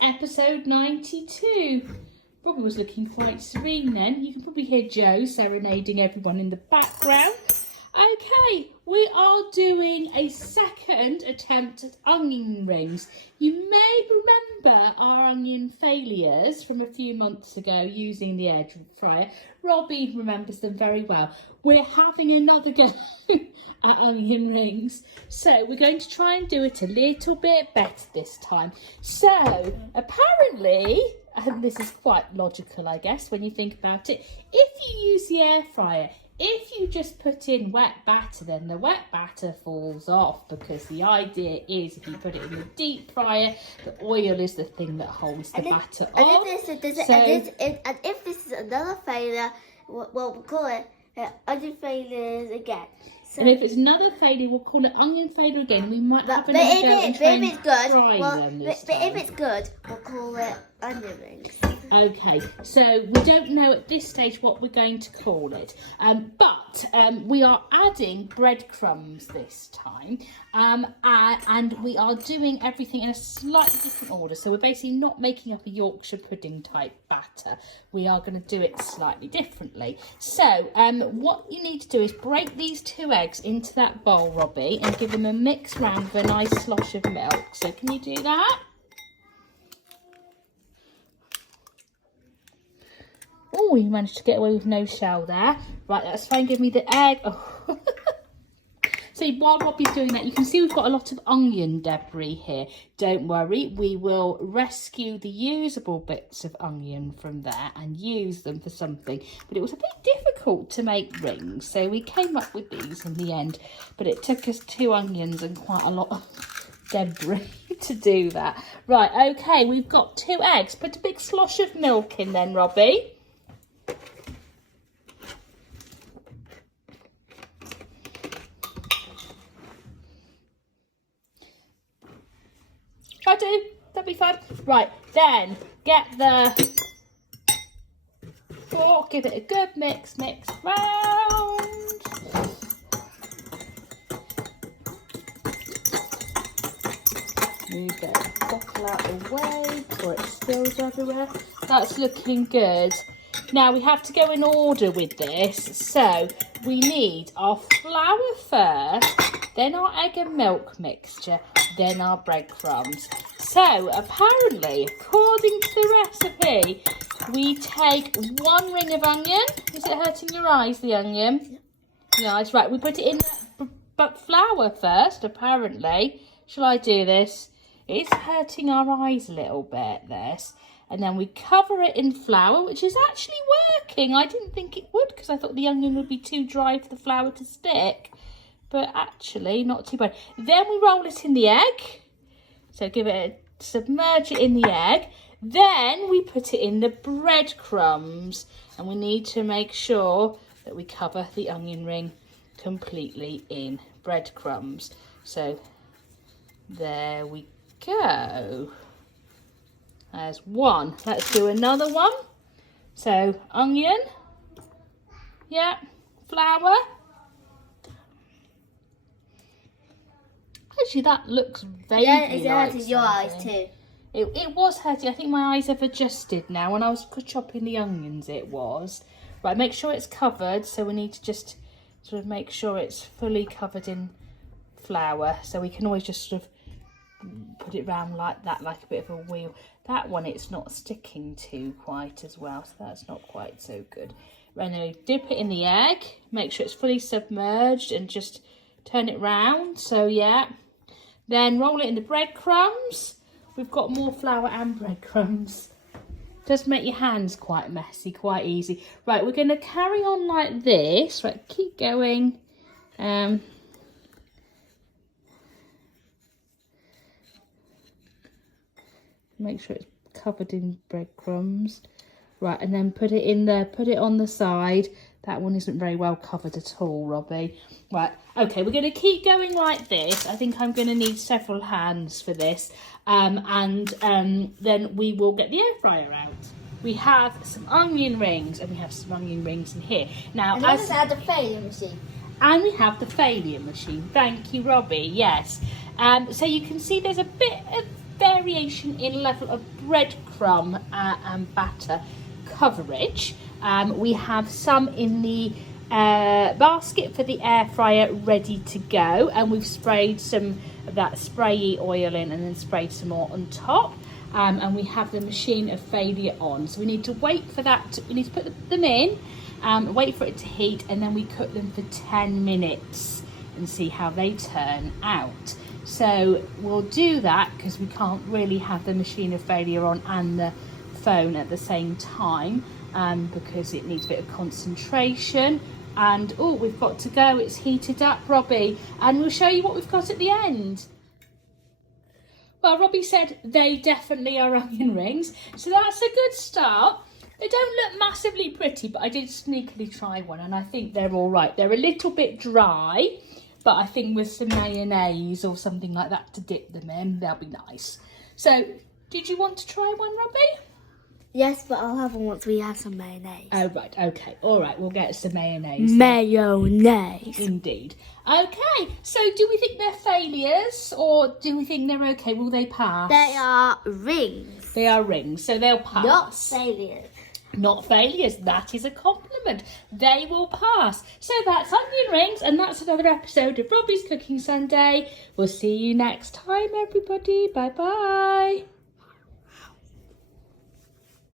episode 92. Robbie was looking quite serene then. You can probably hear Joe serenading everyone in the background. Okay, we are doing a second attempt at onion rings. You may remember our onion failures from a few months ago using the air fryer. Robbie remembers them very well. We're having another go at onion rings. So we're going to try and do it a little bit better this time. So apparently, and this is quite logical I guess when you think about it, if you use the air fryer, if you just put in wet batter, then the wet batter falls off, because the idea is if you put it in the deep fryer, the oil is the thing that holds the batter on. And if this is another failure, we'll call it onion failures again. So, and if it's another failure, we'll call it onion failure again. We might have another go and try and fry them this time. But if it's good, we'll call it onion rings. Okay, so we don't know at this stage what we're going to call it, but we are adding breadcrumbs this time, and we are doing everything in a slightly different order. So we're basically not making up a Yorkshire pudding type batter. We are going to do it slightly differently. So what you need to do is break these 2 eggs into that bowl, Robbie, and give them a mix round with a nice slosh of milk. So can you do that? Oh, you managed to get away with no shell there. Right, that's fine. Give me the egg. Oh. So while Robbie's doing that, you can see we've got a lot of onion debris here. Don't worry, we will rescue the usable bits of onion from there and use them for something. But it was a bit difficult to make rings, so we came up with these in the end. But it took us 2 onions and quite a lot of debris to do that. Right, okay, we've got 2 eggs. Put a big slosh of milk in then, Robbie. That'll be fun. Right, then get the fork, give it a good mix round. Move the bottle out the way before it spills everywhere. That's looking good. Now we have to go in order with this. So we need our flour first, then our egg and milk mixture, then our breadcrumbs. So apparently, according to the recipe, we take 1 ring of onion. Is it hurting your eyes, the onion? Yeah, that's right. We put it in but flour first, apparently. Shall I do this? It's hurting our eyes a little bit, this. And then we cover it in flour, which is actually working. I didn't think it would, because I thought the onion would be too dry for the flour to stick. But actually, not too bad. Then we roll it in the egg. So submerge it in the egg. Then we put it in the breadcrumbs. And we need to make sure that we cover the onion ring completely in breadcrumbs. So there we go. There's 1. Let's do another one. So onion. Yeah. Flour. Actually, that looks vaguely it's hurting your eyes too. It was hurting. I think my eyes have adjusted now. When I was chopping the onions, it was. Right, make sure it's covered. So we need to just sort of make sure it's fully covered in flour. So we can always just sort of put it round like that, like a bit of a wheel. That one, it's not sticking to quite as well. So that's not quite so good. Right, now dip it in the egg. Make sure it's fully submerged and just turn it round. So, yeah. Then roll it in the breadcrumbs. We've got more flour and breadcrumbs. Just make your hands quite messy, quite easy. Right, we're going to carry on like this. Right, keep going. Make sure it's covered in breadcrumbs. Right, and then put it in there. Put it on the side. That one isn't very well covered at all, Robbie. Right, okay, we're going to keep going like this. I think I'm going to need several hands for this. Then we will get the air fryer out. We have some onion rings, and we have some onion rings in here. Now, and also have the failure machine. And we have the failure machine. Thank you, Robbie. Yes. So you can see there's a bit of variation in level of breadcrumb and batter coverage. We have some in the basket for the air fryer ready to go, and we've sprayed some of that sprayy oil in and then sprayed some more on top. And we have the machine of failure on, so we need to wait for that we need to put them in, wait for it to heat, and then we cook them for 10 minutes and see how they turn out. So we'll do that because we can't really have the machine of failure on and the phone at the same time, because it needs a bit of concentration. And oh, we've got to go, it's heated up, Robbie, and we'll show you what we've got at the end. Well, Robbie said they definitely are onion rings, so that's a good start. They don't look massively pretty, but I did sneakily try one, and I think they're all right. They're a little bit dry, but I think with some mayonnaise or something like that to dip them in, they'll be nice. So, did you want to try one, Robbie? Yes, but I'll have one once we have some mayonnaise. Oh, right, okay. All right, we'll get some mayonnaise. Mayonnaise. Indeed. Okay, so do we think they're failures or do we think they're okay? Will they pass? They are rings. They are rings, so they'll pass. Not failures. Not failures. That is a compliment. They will pass. So that's onion rings, and that's another episode of Robbie's Cooking Sunday. We'll see you next time, everybody. Bye-bye.